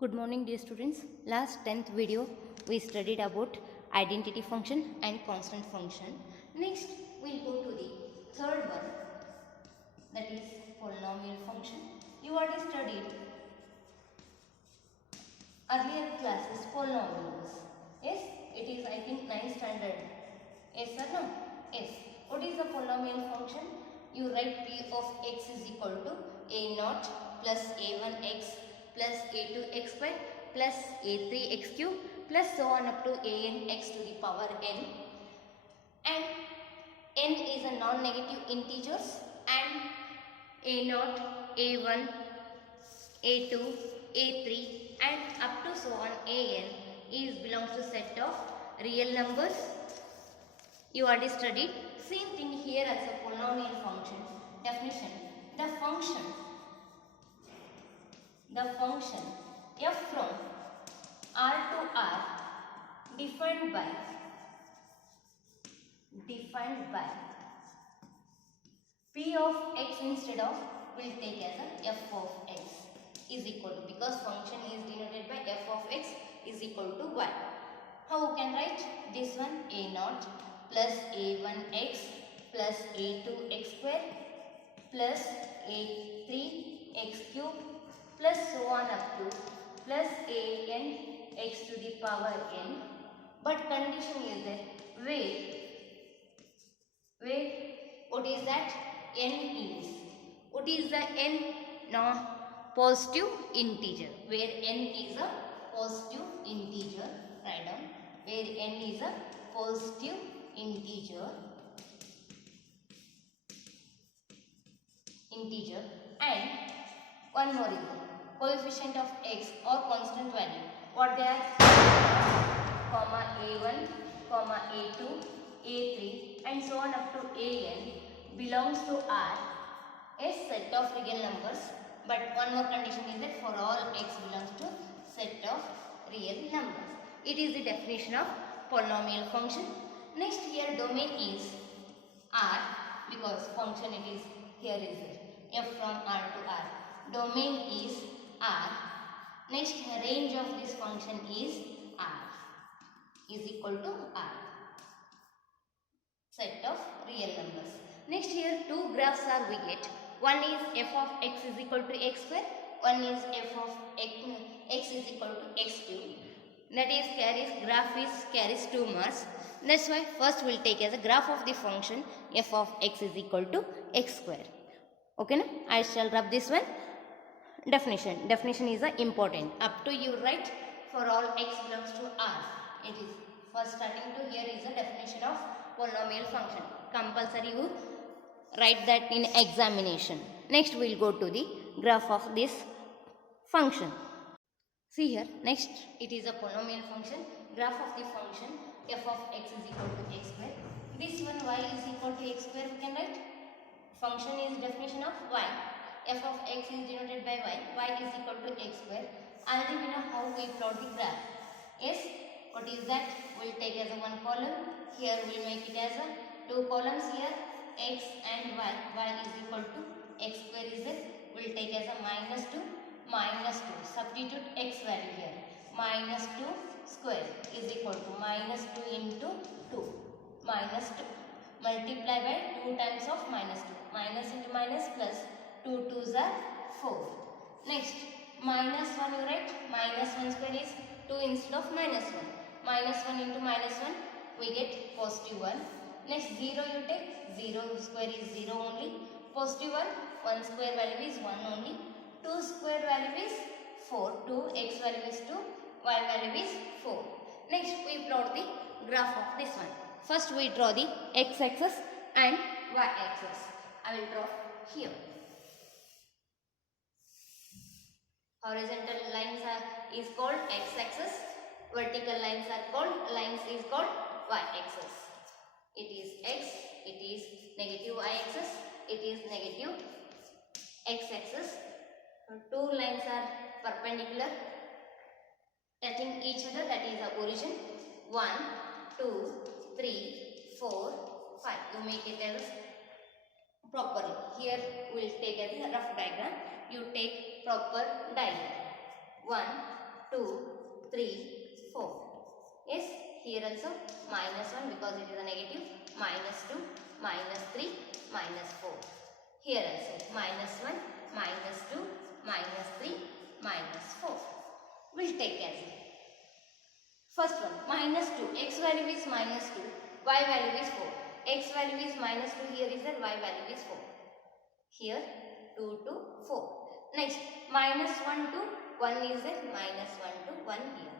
Good morning dear students. Last 10th video we studied about identity function and constant function. Next we'll go to the third one, that is polynomial function. You already studied earlier classes polynomials. Yes, it is I think 9th standard. Yes or no? Yes. What is the polynomial function? You write p of x is equal to a naught plus a1x plus a2x square plus a3x cube plus so on up to an x to the power n, and n is a non-negative integers, and a0, a1, a2, a3 and up to so on an is belongs to set of real numbers. You already studied. Same thing here as a polynomial function. Definition: the function f from R to R defined by p of x instead of will take as a f of x is equal to, because function is denoted by f of x is equal to 1. How we can write this one? a0 plus a1x plus a2x square plus a3x cube plus so on up to plus an x to the power n. But condition is that where what is that? N is, what is the n? No, positive integer. Where n is a positive integer, write down where n is a positive integer, and one more is coefficient of x or constant value. What they are? Comma a1, comma a2, a3 and so on up to an belongs to R, a set of real numbers. But one more condition is that for all x belongs to set of real numbers. It is the definition of polynomial function. Next, here domain is R, because function it is here is f from R to R. Domain is R. Next, range of this function is R is equal to R, set of real numbers. Next, here two graphs are we get. One is f of x is equal to x square. One is f of x is equal to x cube. That is carries 2 marks. That's why first we'll take as a graph of the function f of x is equal to x square. Okay, na? I shall rub this one. Definition is important. Up to you write for all x belongs to R. It is first starting to here is the definition of polynomial function. Compulsory you write that in examination. Next we will go to the graph of this function. See here, next it is a polynomial function. Graph of the function f of x is equal to x square. This one y is equal to x square we can write. Function is definition of y. F of x is denoted by y is equal to x square. Already we know how we plot the graph. Yes, what is that? We'll take as a one column. Here we'll make it as a two columns here, x and y. Y is equal to x square is it. We'll take as a -2, -2. Substitute x value here. -2 square is equal to -2 into 2. -2. Multiply by 2 times of -2. Minus into minus plus 2 2s are 4. Next, -1 you write. -1 square is 2 instead of -1. -1 into -1 we get +1. Next, 0 you take. 0 square is 0 only. +1. 1 square value is 1 only. 2 square value is 4. 2, x value is 2, y value is 4. Next, we plot the graph of this one. First we draw the x-axis and y-axis. I will draw here. Horizontal lines is called x-axis. Vertical lines is called y-axis. It is x, it is negative y-axis, it is negative x-axis. Two lines are perpendicular touching each other, that is the origin. 1, 2, 3, 4, 5. You make it as properly. Here we will take as a rough diagram. You take proper diagram. 1, 3, 4. Yes, here also minus 1 because it is a negative, minus 2, minus 3, minus 4. Here also minus 1, minus 2, minus 3, minus 4. We'll take as first one, minus 2. X value is minus 2, y value is 4. X value is minus 2, here is a y value is 4. Here 2 to 4. Next, minus 1 to 1 is a minus 1 to 1 here.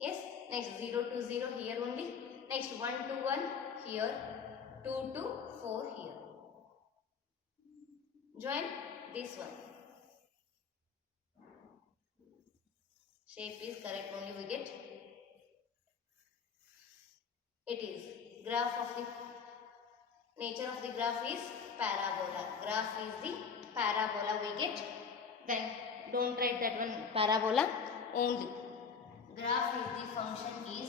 Yes, next 0 to 0 here only. Next 1 to 1 here, 2 to 4 here. Join this one. Shape is correct only we get. It is graph of the nature of the graph is parabola. Graph is the parabola we get. Then don't write that one parabola only. Graph of the function is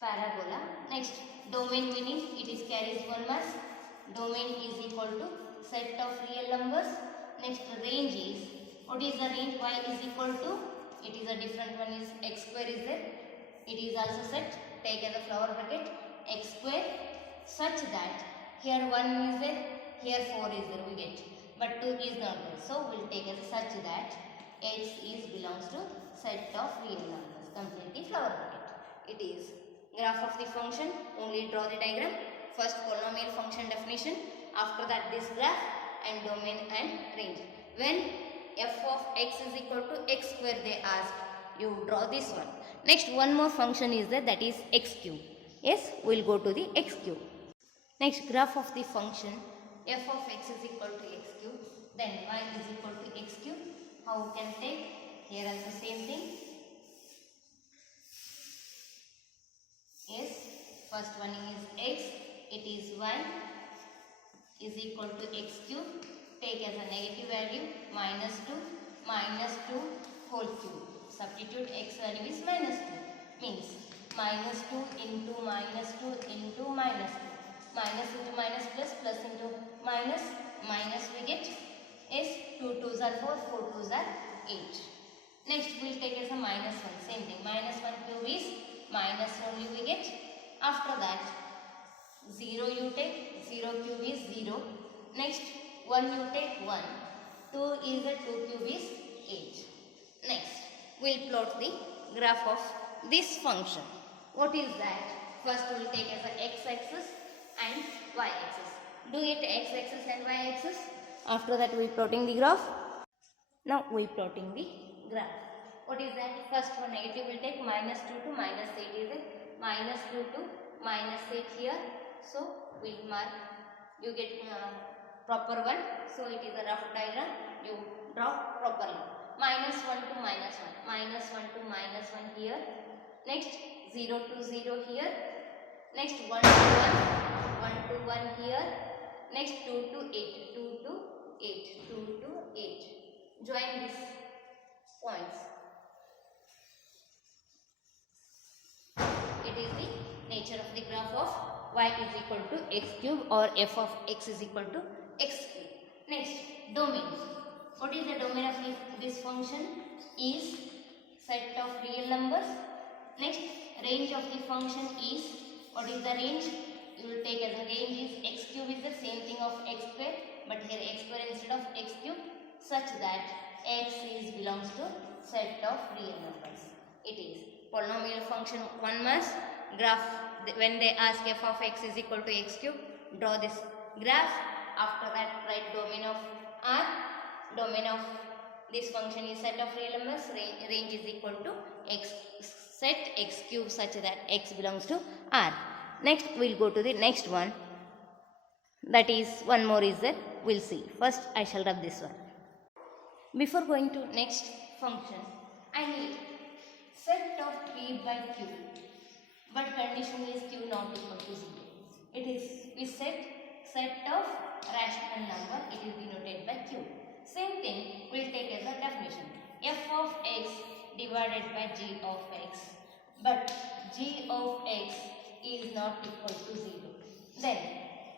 parabola. Next, domain meaning it is carries one mass. Domain is equal to set of real numbers. Next, range is, what is the range? Y is equal to, it is a different one is x square is there. It is also set, take as a flower bracket, x square, such that here 1 is there, here 4 is there we get, but 2 is not there. So we'll take as such that x is belongs to set of real numbers. Complete the flower bracket. It is graph of the function, only draw the diagram. First polynomial function definition, after that this graph and domain and range. When f of x is equal to x square they ask, you draw this one. Next, one more function is there, that is x cube. Yes, we will go to the x cube. Next, graph of the function f of x is equal to x cube, then y is equal to x cube. How we can take? Here also same thing. Yes, first one is x, it is y is equal to x cube. Take as a negative value minus 2 whole cube. Substitute x value is minus 2, means minus 2 into minus 2 into minus 2. Minus into minus plus into minus, minus we get is 2 2s are 4, 4 2s are 8. Next we will take as a minus 1, same thing, minus 1 cube is minus only we get. After that 0 you take, 0 cube is 0. Next 1 you take 1, 2 is a 2 cube is 8. Next we will plot the graph of this function. What is that? First we will take as a x-axis and y-axis. Do it x-axis and y-axis. After that we plotting the graph. Now we plotting the graph. What is that? First for negative we will take minus 2 to minus 8 is it? Minus 2 to minus 8 here. So we will mark, you get proper one. So it is a rough diagram, you draw properly. Minus 1 to minus 1, minus 1 to minus 1 here. Next 0 to 0 here. Next 1 to 1 to 1 here. Next 2 to 8, 2 to 8, 2 to 8. Join these points. It is the nature of the graph of y is equal to x cube or f of x is equal to x cube. Next, domain. What is the domain of this function? Is set of real numbers. Next, range of the function is, what is the range? You will take as a range is x cube is the same thing of x square, but here x square instead of x cube, such that x is belongs to set of real numbers. It is polynomial function 1 mass. Graph, when they ask f of x is equal to x cube, draw this graph. After that write domain of R. Domain of this function is set of real numbers. Range is equal to x, set x cube such that x belongs to R. Next we will go to the next one, that is one more is there, we will see. First I shall rub this one. Before going to next function, I need set of p by q, but condition is q not equal to 0. It is, we set of rational number, it is denoted by q. Same thing we will take as a definition, f of x divided by g of x. but g of x is not equal to 0. Then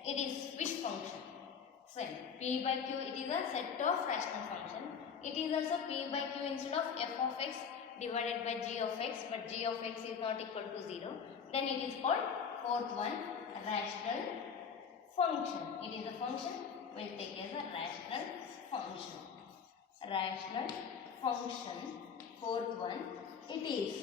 it is which function? So p by q, it is a set of rational function. It is also p by q instead of f of x divided by g of x, but g of x is not equal to 0. Then it is called fourth one, rational function. It is a function, we will take as a rational function. Rational function, fourth one, it is,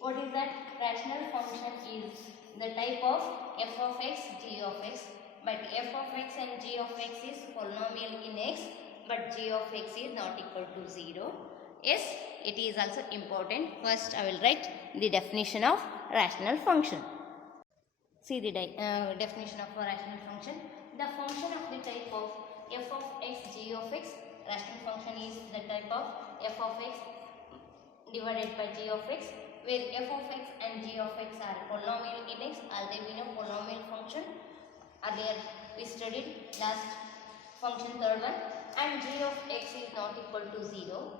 what is that? Rational function is the type of f of x, g of x, but f of x and g of x is polynomial in x, but g of x is not equal to 0. Yes, it is also important. First I will write the definition of rational function. See the definition of a rational function. The function of the type of f of x, g of x. Rational function is the type of f of x divided by g of x, where f of x and g of x are polynomial in x, as they being a polynomial function. Earlier we studied last function, third one, and g of x is not equal to 0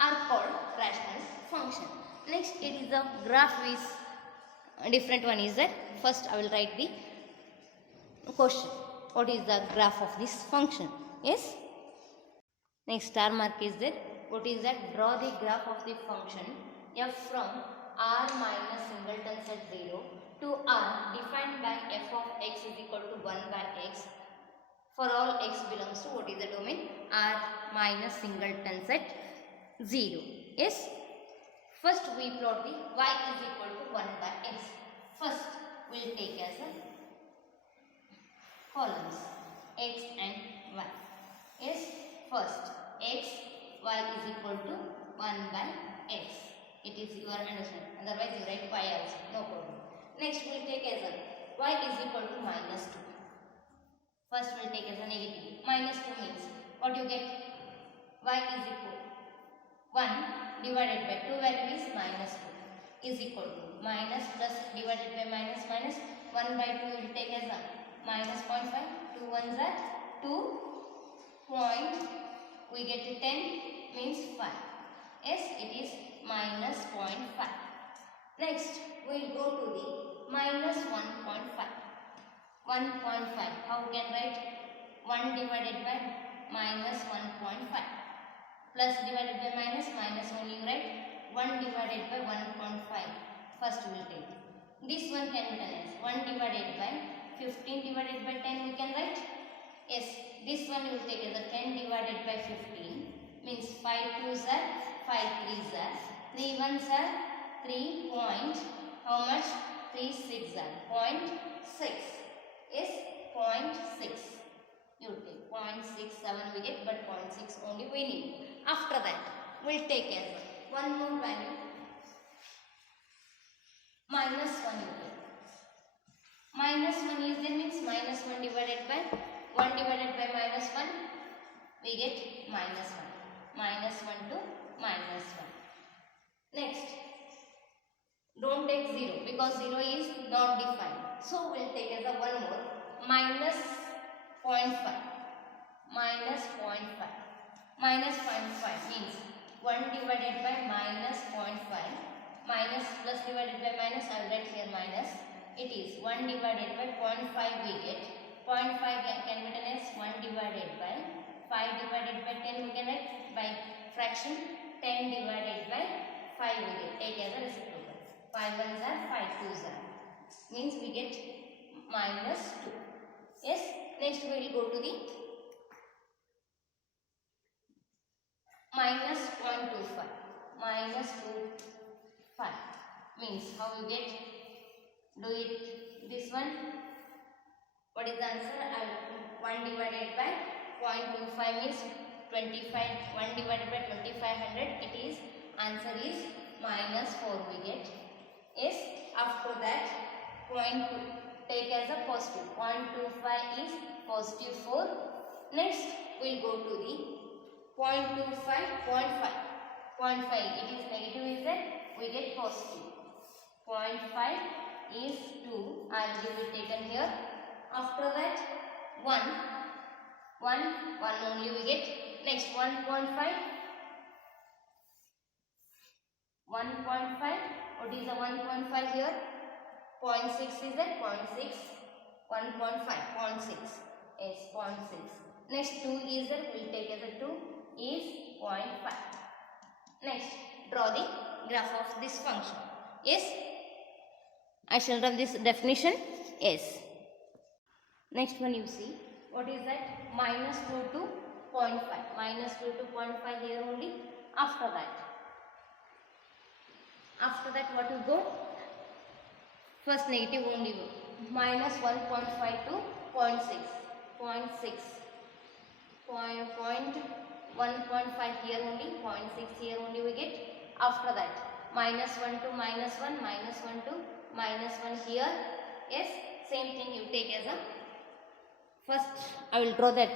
are called rational function. Next, it is the graph is different one is that. First I will write the question. What is the graph of this function? Yes. Next, star mark is there. What is that? Draw the graph of the function f from r minus singleton set 0 to r defined by f of x is equal to 1 by x for all x belongs to, what is the domain? R minus singleton set 0. Yes. First we plot the y is equal to 1 by x. First we will take as a columns x and y. Yes. First x, y is equal to 1 by x. It is your understanding. Otherwise you write y also, no problem. Next we will take as a y is equal to minus 2. First we will take as a negative. Minus 2 means what you get? Y is equal 1 divided by 2 value is minus 2 is equal to minus plus divided by minus minus 1 by 2 will take as a minus 0.5. 2 ones are 2 point, we get 10 means 5. Yes, it is minus 0.5. Next we will go to the minus 1.5. 1.5, how we can write? 1 divided by minus 1.5 plus divided by minus, minus only you write 1 divided by 1.5. First we will take. This one can be done as 1 divided by 15 divided by 10 we can write. Yes, this one you will take as a 10 divided by 15 means 5 2s are 5 3s are 3 1s are 3 point, how much? 3 6 are 0.6. Yes, 0.6. You take 0.67 we get, but 0.6 only we need. After that, we will take as one more value, minus 1 you take. Minus 1 is there means minus 1 divided by 1 divided by minus 1, we get minus 1. Minus 1 to minus 1. Next, don't take 0 because 0 is not defined. So, we will take as a one more, minus 0.5. Minus 0.5. Minus 0.5 means 1 divided by minus 0.5. Minus plus divided by minus, I will write here minus. It is 1 divided by 0.5 we get. 0.5 can be done as 1 divided by 5 divided by 10 we can write by fraction. 10 divided by 5 we get. Take as a reciprocal. 5 ones are 5 2s are. Means we get minus 2. Yes. Next we will go to the minus 0.25. Minus 2.5 means how you get? Do it this one. What is the answer? 1 divided by 0.25 means 25. 1 divided by 2500. It is answer is minus 4 we get. Yes. After that, 0.2 take as a positive. 0.25 is positive 4. Next, we will go to the 0.25, 0.5. 0.5 it is negative is that we get positive. 0.5 is 2 and we will taken here. After that 1 only we get. Next 1.5 1.5 What is the 1.5 here? 0.6 is that 0.6, 1.5, 0.6, yes, 0.6. Next 2 is that, we'll take as a 2 is 0.5. Next, draw the graph of this function. Yes, I shall draw this definition. Yes. Next one you see, what is that? Minus 2 to 0.5. Minus 2 to 0.5 here only. After that what will go? First negative only go. Minus 1.5 to 0.6. 0.6. 1.5 here only. 0.6 here only we get. After that, minus 1 to minus 1. Minus 1 to minus 1 here. Yes, same thing you take as a. First I will draw that